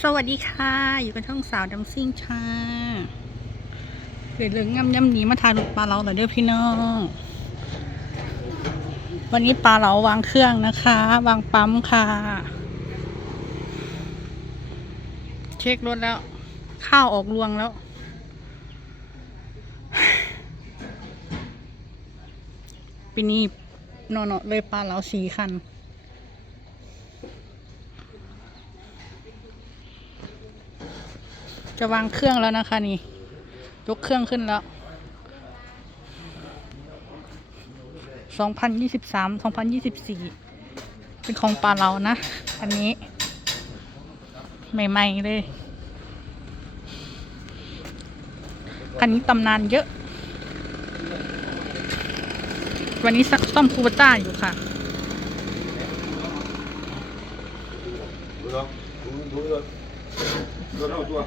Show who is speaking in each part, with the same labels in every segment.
Speaker 1: สวัสดีค่ะ อยู่กับช่องสาวดัมซิ่งค่ะเดี๋ยวเรื่องง่ำย่ำหนีมาทานปลาเราเหรอเดี๋ยวพี่น้อง วันนี้ปลาเราวางเครื่องนะคะ วางปั๊มค่ะ เช็ครถแล้ว ข้าวออกรวงแล้ว ปีนี้นอนเลยปลาเราสี่คัน จะวางเครื่องแล้วนะคะนี่ ยกเครื่องขึ้นแล้ว 2023 2024 เป็นของปลาเรานะ อันนี้ ใหม่ ๆ เลย คันนี้ตำนานเยอะ วันนี้ซ่อมคูเปต้าอยู่ค่ะ
Speaker 2: ดูดูดูรถ รถเอาตัว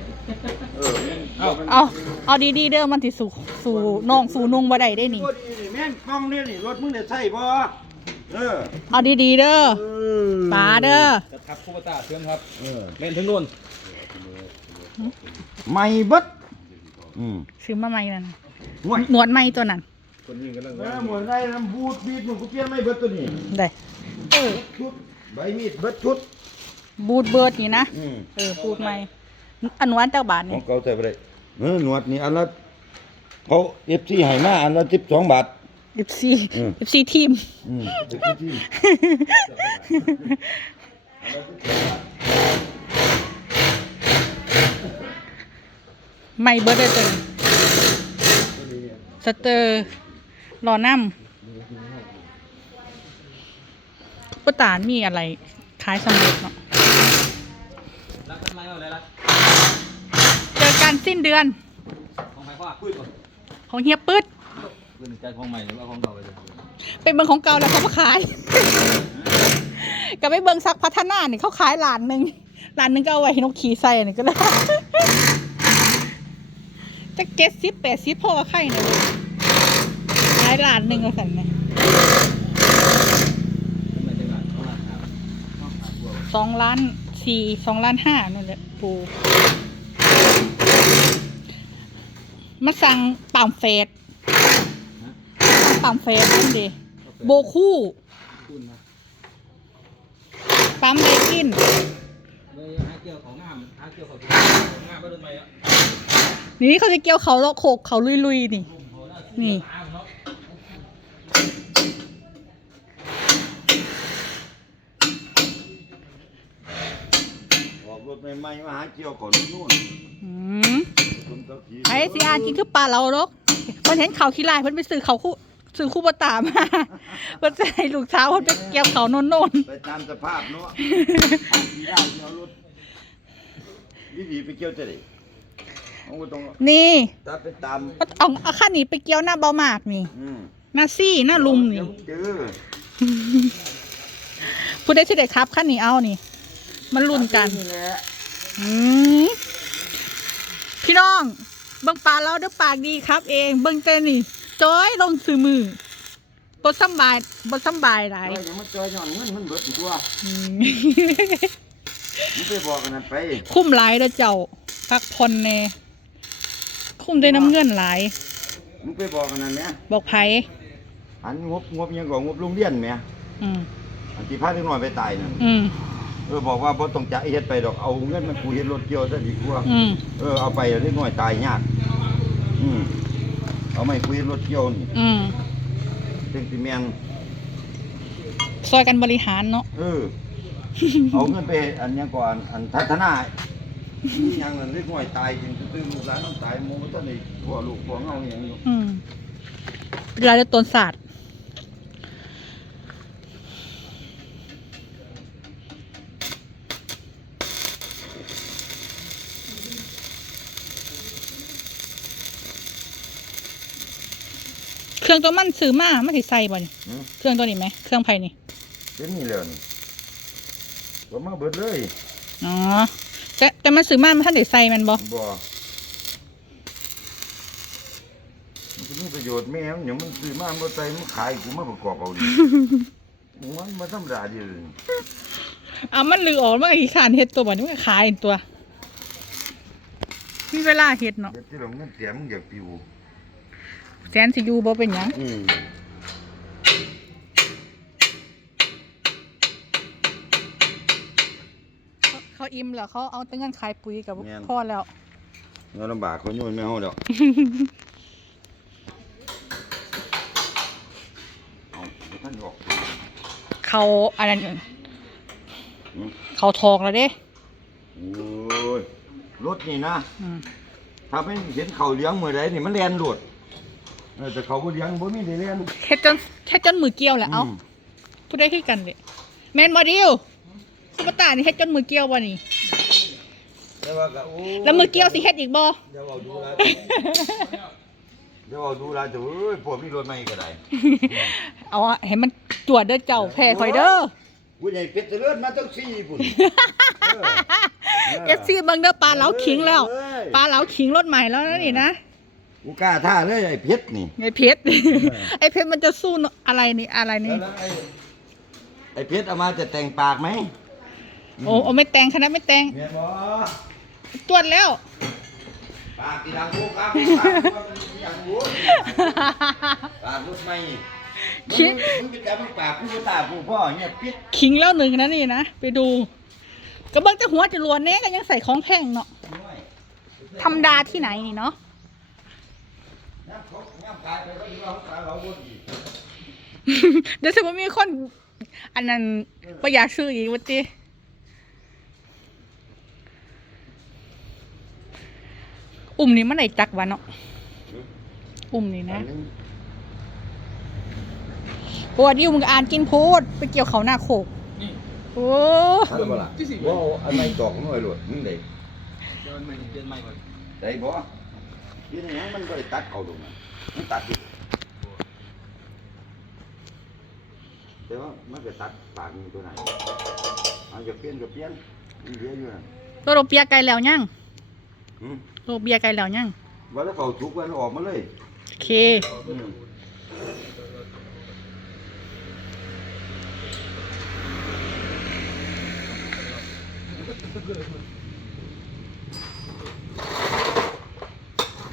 Speaker 2: เออเอา
Speaker 1: เอาเอาดีๆเด้อมันสิสู่สู่น้องสู่นุ่งบ่ได้ได้นี่
Speaker 2: ตัวดีนี่แม่งป้องเนี่ยนี่รถมึงได้ใส่บ่เออ
Speaker 1: เอาดีๆเด้อ
Speaker 2: เออ
Speaker 1: ปลาเด้อ
Speaker 3: จะทับคู่ตาเชื่อมครับ
Speaker 2: เออ
Speaker 3: เล่นทั้งนู่น
Speaker 2: ไม่เบิดอืม
Speaker 1: ซื้อมาใหม่นั่น
Speaker 2: ห่วย
Speaker 1: หนวดใหม่ตัวนั้น
Speaker 3: คนยิงกันแล้ว
Speaker 2: เออหมดได้น้ำบูดบีดมึงกูเปลี่ยนไม่เบิดตัวนี้
Speaker 1: ได้ เออ
Speaker 2: ชุดใบมีดเบิดชุด
Speaker 1: บูดเบิร์ดนี่นะ
Speaker 2: อืม
Speaker 1: เออพูดใหม่ อันนวนเจ้าบาท
Speaker 2: ขอ
Speaker 1: นี่
Speaker 2: งเก่าใส่ไปได้เออหนวดนี่อันละเขาเอฟซีให้มาอันละสิบสองบาท
Speaker 1: เอฟซี
Speaker 2: อืม
Speaker 1: เอฟซีทีม
Speaker 2: อืมเอฟซี
Speaker 1: ใหม่เบิร์ดได้ตัวนี้สเตอร์รอน้ำคุปตานมีอะไรขายสำเร็จเนาะ
Speaker 3: รักกันไหมอะไรรัก
Speaker 1: เจอกันสิ้นเดือน
Speaker 3: ของใครพ่อพูดก่อน
Speaker 1: ของเฮียปื๊ด
Speaker 3: เรื่องใจของใหม่หรือว่าของเก่าไปเลย
Speaker 1: เป็นเบิงของเก่าแล้วเขามาขายกับไปเบิงซักพัฒนาเนี่ยเขาขายหลานหนึ่งหลานหนึ่งก็เอาไว้ให้นกขี่ใส่นี่ก็ได้จะเก็ตซิปแปดซิปพ่อกับไข่เนี่ยเลยขายหลานหนึ่งก็สั่นเนี่ย
Speaker 3: เป็นเหมือนจังหวะเขาหลังครับต้องหาตัว
Speaker 1: สองล้านสี่สองล้านห้านั่นแหละปู มาสั่งป่ามเฟสสั่งป่ามเฟสนั่นดิโบคู่
Speaker 3: คุณนะ
Speaker 1: ปั๊มเบกิน
Speaker 3: เลยหาเกี่ยวของงามหาเกี่ยวของงามไปด้วยไหมอะ
Speaker 1: นี่เขาจะเกี่ยวเขาแล้วโขกเขาลุยๆนี่ นี่
Speaker 3: ตามเขา
Speaker 2: ออกรถใหม่ๆมาหาเกี่ยวก่อนนู่น
Speaker 1: อืม
Speaker 2: คนตะกี้
Speaker 1: ไอ้สิอากินคือปลาเราลกเพิ่นเห็นเขาขี้ลายเพิ่นไปซื้อเขาคู่ซื้อคู่ปลาตามมาเพิ่นจะให้ลูกสาวเพิ่นไปเกี่ยวเขาโน่น
Speaker 2: ไปตามสภาพเนาะขี่ได้เกี่ยวรถวิธีไปเกี่ยวจะได้เอาก็ต้อง
Speaker 1: ๆนี่
Speaker 2: ถ้าไปตาม
Speaker 1: เอาเอาข้านี้ไปเกี่ยวหน้าเบามากนี่
Speaker 2: อืม
Speaker 1: หน้าซี่หน้าลุมนี่
Speaker 2: เจอ
Speaker 1: ผู้ใดสิได้ครับข้านี้เอานี่ มันรุ่นกัน
Speaker 2: นี่แหละ
Speaker 1: อืม พี่น้องเบิ่งปลาเราเด้อปากดีครับ เอง เบิ่งแต่นี่จ้อยลงซื้อมือบ่สำบายบ่สำบายหลาย
Speaker 2: ไอ้ยังมันจอยย้อนเงินมันเบิดตัว
Speaker 1: อืม
Speaker 2: มึงไปบอกกันนั่นไป
Speaker 1: คุ้มหลายเด้อเจ้าพักผ่อนแน่คุ้มด้วยน้ำเงินหลาย
Speaker 2: มึงไปบอกกันนั่นแหม
Speaker 1: บอกไผ
Speaker 2: อันงบงบยังก็งบโรงเรียนแหม
Speaker 1: อืม
Speaker 2: อันที่พาเด็กน้อยไปตายนั่น
Speaker 1: อืม
Speaker 2: เออบอกว่าบ่ต้องจ่ายเฮ็ดไปดอกเอาเงินมากูเฮ็ดรถเกี่ยวซะดีกว่า
Speaker 1: อืม
Speaker 2: เออเอาไปแล้วเด็กน้อยตายยากอืมเอาไม่กูเฮ็ดรถเกี่ยวนี่
Speaker 1: อืม
Speaker 2: จังสิแม่น
Speaker 1: ซอยกันบริหารเนาะ
Speaker 2: เออ เอาเงินไปอันหยังก่อนอันพัฒนาอีหยังนั่นเล็กน้อยตายจริงตื่นลูกหลานต้องตายหมู่บ่ทันได้พ่อลูกพ่อเงาอหยังอยู่
Speaker 1: อืมเวลาจะตนศาสตร์ เครื่องตัวมันซื้อมามันสิใส่บ่นี่
Speaker 2: หือ
Speaker 1: เครื่องตัวนี้ไหมเครื่องไผนี่
Speaker 2: เป็นนี่แล้วนี่บ่มาเบิดเลย
Speaker 1: อ๋อแต่แต่มันซื้อมามันท่านได้ใส่แมันบ่
Speaker 2: บ่มันจะมีประโยชน์แม่มันหยังมันซื้อมาบ่ใส่มันขายกูมาประกอบเอาดิ มันบ่ธรรมดาเดิ
Speaker 1: เอามันลือออกมันก็ขี้ขานเฮ็ดตัวบ่นี่มันก็ขายตัวมีเวลาเฮ็ดเนาะ
Speaker 2: เดี๋ยวที่เราเงินเตรียมมึงอย่าปิว
Speaker 1: แสนสิอยู่บ่เป็นหยัง
Speaker 2: อืม
Speaker 1: เขาเขาอิ่มแล้วเขาเอาแต่เงินขายปุ๋ยกับพ่อแล้ว
Speaker 2: เงินลำบากเขาโยนไม่เอาดอก เอาเดี๋ยวท่านบอก
Speaker 1: เขาอันนั้น
Speaker 2: อืม
Speaker 1: เขาทองแล้วเด้
Speaker 2: โอ้ยรถนี่นะ
Speaker 1: อืม
Speaker 2: ถ้าไม่เห็นเขาเลี้ยงมือใดนี่มันแลนหลุด เออแต่เขาบ่เลี้ยงบ่มีได้เลี้ยง
Speaker 1: เฮ็ดจนเฮ็ดจนมือเกี่ยวแหละเอ้า
Speaker 2: ม
Speaker 1: พูดได้คือกันเด้แม่นบ่ดิวคุปตานี่เฮ็ดจนมือเกี่ยวบ่นี่
Speaker 2: แต่ว่าก็โอ้
Speaker 1: แล้วมือเกี่ยวสิเฮ็ดอีกบ่
Speaker 2: เดี๋ยวเอาดูแลเดี๋ยวเอาดูแลแต่เอ้ยพวกนี้รถไม่ก็ได้
Speaker 1: เอาอะให้มันจวดเด้อเจ้าแพ้ข่อยเด้อ
Speaker 2: ผู้ใหญ่เป็ดเจริญมาตั้งสี่ปุ่น
Speaker 1: เอฟซีเบิ่งเด้อปลาเหลาขิงแล้ว
Speaker 2: เอ้ย
Speaker 1: ปลาเหลาขิงรถใหม่แล้วนะนี่นะ
Speaker 2: กูกล้าท่าเลยไอ้เพชรนี่
Speaker 1: ไอ้เพชร ไอ้เพชรมันจะสู้อะไรนี่อะไรนี่
Speaker 2: แล้วไอ้ไอ้เพชรเอามาจะแต่งปากไหม
Speaker 1: โอ้โอ้ไม่แต่งคณะไม่แต่ง
Speaker 2: เมียบอ
Speaker 1: ตรวจแล้ว
Speaker 2: ปากตีดังโคกครับปากมันอย่างกูปากรถไม่
Speaker 1: คิด
Speaker 2: มึงไปจับมึงปากกูก็ตากูพ่อเนี่ยปิด
Speaker 1: ขิงแล้วหนึ่งนะนี่นะไปดูกระเบื้องแต่หัวจะรวนเน่ก็ยังใส่ของแพงเนาะ
Speaker 2: ด้วย
Speaker 1: ธรรมดาที่ไหนนี่เนาะ
Speaker 2: น้ำเขาน้ำ ตายไปก็อยู่เราตายเราบนอีก
Speaker 1: เดี๋ยวสมมติมีคน อันนั้นประหยัดซื้ออีกวันตีอุ่มนี่มันไหนจักวะเนาะอุ่มนี่นะปวดยิ้วมึงอ่านกินโพดไปเกี่ยวเขาหน้าโคก
Speaker 3: นี่
Speaker 1: โอ้
Speaker 2: ท่านบ่ล่ะว่าอันไหนตอกน้อยหลดมึงได้
Speaker 3: เดินไม่เดินไม่ก่อน
Speaker 2: ได้บ่ยี่นี่มันก็ได้ตัดเอาลงนะมันตัดอยู่แต่ว่ามันก็ตัดปากนี่ตัวไหนเอาจะเปลี่ยนก็เปลี่ยนมันเยอะอยู่นะ
Speaker 1: ตัวโรเปียไกลแล้วยัง
Speaker 2: อืม
Speaker 1: โรเบียไกลแล้วยัง
Speaker 2: ว่าแล้วเขาทุกวันออกมาเลย
Speaker 1: โอเค
Speaker 2: อืม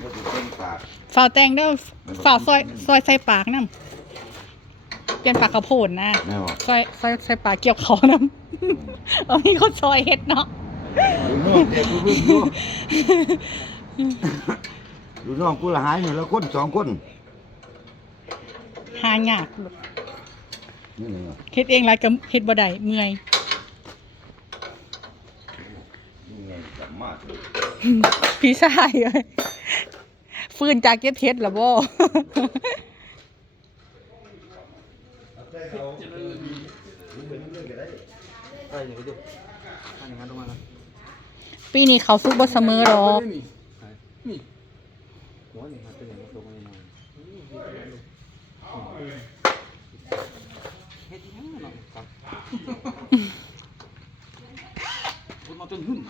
Speaker 2: มันจะเป็นปาก
Speaker 1: ฝ่าวแตงเด้อฝ่าวซอยซอยใส่ปากน้ำเปลี่ยนปากกระโพดนะ
Speaker 2: แม่บอก
Speaker 1: ซอยซอยใส่ปากเกี่ยวเขาน้ำเอามีคนซอยเฮ็ดเนาะ
Speaker 2: ลูกน้องเด็กลูกลูกลูกน้องกูละหายอยู่แล้วคนสองคน
Speaker 1: หายาก
Speaker 2: นี่ไง
Speaker 1: เฮ็ดเองหลายก็เฮ็ดบ่ได้เมื่อย
Speaker 2: นี่ไงกลับมาเลย
Speaker 1: พี่ชายเอ้ย ฟื้นจากเก็บเฮ็ดล่ะบ่
Speaker 3: ใช่อย่างนี้ดูทำอย่างนั้นตรงนั้น
Speaker 1: ปีนี้เขาซุกบ่เสมอหรอก
Speaker 3: นี่นี่หัวนี่มันเป็นอย่างนี้ตรงนี้หน่อยเฮ็ดยังไงเนาะครับคุณมาจนหึ่ม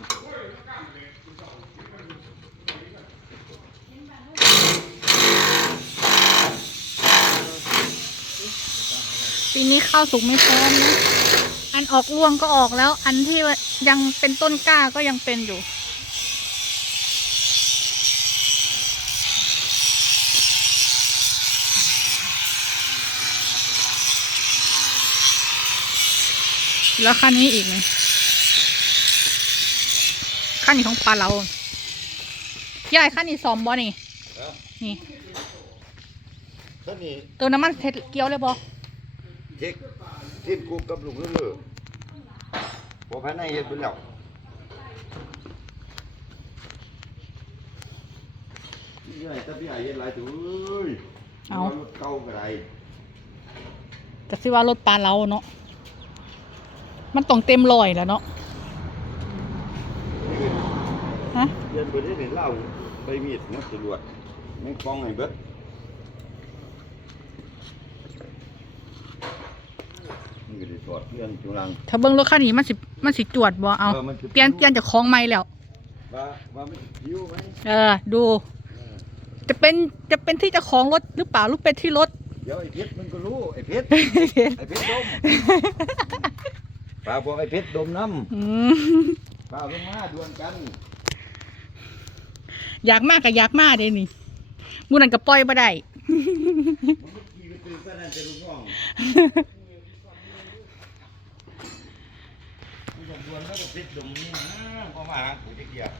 Speaker 1: ปีนี้ข้าวสุกไม่พร้อมนะ อันออกรวงก็ออกแล้ว อันที่ว่ายังเป็นต้นกล้าก็ยังเป็นอยู่ แล้วคันนี้อีกไหมคันนี้ของปลาเรายายคันนี้ซ้อมบ่นี่ นี่
Speaker 2: ท่านนี่
Speaker 1: ตัวน้ำมันเทศเกี่ยวเลยบ่
Speaker 2: เช็คทีมกูกับลูกเลือพอภายในเฮ็ดไปแล้วนี่ไงถ้าพี่ใหญ่เฮ็ดหลายตัวเอ้ย
Speaker 1: เอา
Speaker 2: รถเก่าก็ได้
Speaker 1: แต่สิว่ารถปลาเราเนาะมันต้องเต็มลอยแล้วเนาะฮะ
Speaker 2: เรียนไปได้เห็นเหล่าไปมีดนักตำรวจไม่ฟ้องให้เบิด นี่ก็ได้ตรวจเรื่องจุลัง
Speaker 1: ถ้าเบิ่งรถคันนี้มันสิมันสิจวดบ่เอา
Speaker 2: เออมันสิ
Speaker 1: เปลี่ยนเปลี่ยนจากของใหม่แล้ว
Speaker 2: ว่าว่ามันคิวไหม
Speaker 1: เออ ดู จะเป็นจะเป็นที่เจะของรถหรือเปล่าหรือเป็นที่รถ
Speaker 2: เดี๋ยวไอ้เพชรมันก็รู้ไอ้เพชร
Speaker 1: เห็น
Speaker 2: ไอ้เพชรล้มฝากบอกไอ้เพชรดมน้
Speaker 1: อืมำ
Speaker 2: ฝากลงมาดวนกัน
Speaker 1: อยากมากก็อยากมากเด้นี่หมูนันก็ปล่อยมาได้
Speaker 2: มันขี่ไปตื่นก็นั่นจะลูกน้องมันก็ดวนแล้วก็ เพชรดมนี่นะพอมาหากูจะเกียร์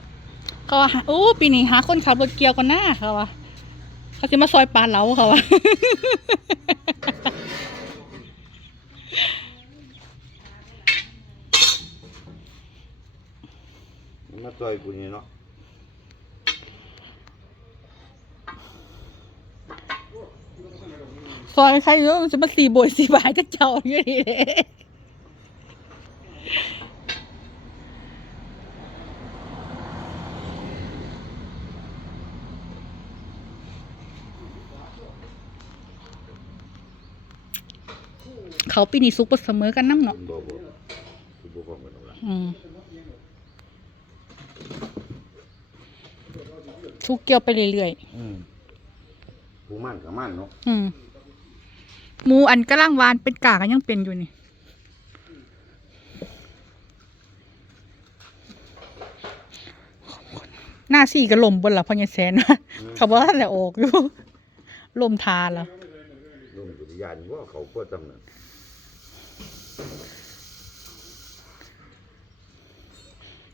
Speaker 1: เขาว่าโอ้ปีนี้หาคนขับรถเกียวกันหน้าเขาว่าเขาจะมาซอยปลาเหลาเขาว่า
Speaker 2: มันมาต่อยกูนี่เนาะ
Speaker 1: ซอยใครเยอะจะมาสี่บวยสี่บายจะเจ้าอยู่ดีเลย เขาปีนี้ซุกบ่เสมอกันน้ำเนาะ
Speaker 2: บ่บ่กูบ่ฟังกันหรอกล่ะ
Speaker 1: อืมทุกเกี่ยวไปเรื่อย
Speaker 2: อืมกูมั่นกับมั่นเนาะ
Speaker 1: ๆอืมหมูอันกำลังวานเป็นกากันยังเป็นอยู่นี่ หน้าสี่ก็ลมบนหลับพญแสนนะเขาบอกว่าแต่ออกอยู่ลมทาแล้ว
Speaker 2: ลุงกุฏิยานว่าเขาก็จำนั้น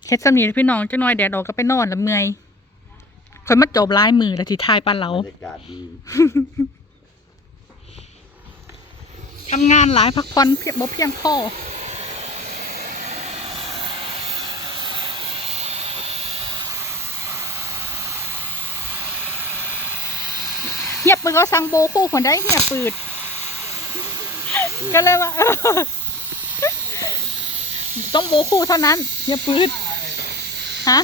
Speaker 1: เฮ็ดสำนีพี่น้องจังน้อยแดดออกก็ไปนอนแล้วเมื่อยคอยมาจบลายมือแล้วที่ทายปลาเหลา
Speaker 2: บรรยากาศดี
Speaker 1: ทำงานหลายพักผ่อนเพียบบ่เพียงพอเฮียปืนก็สั่งโบคู่คนได้เฮียปืดก็เลยว่าเออ ต้องโบคู่เท่านั้น อย่าปืดฮะ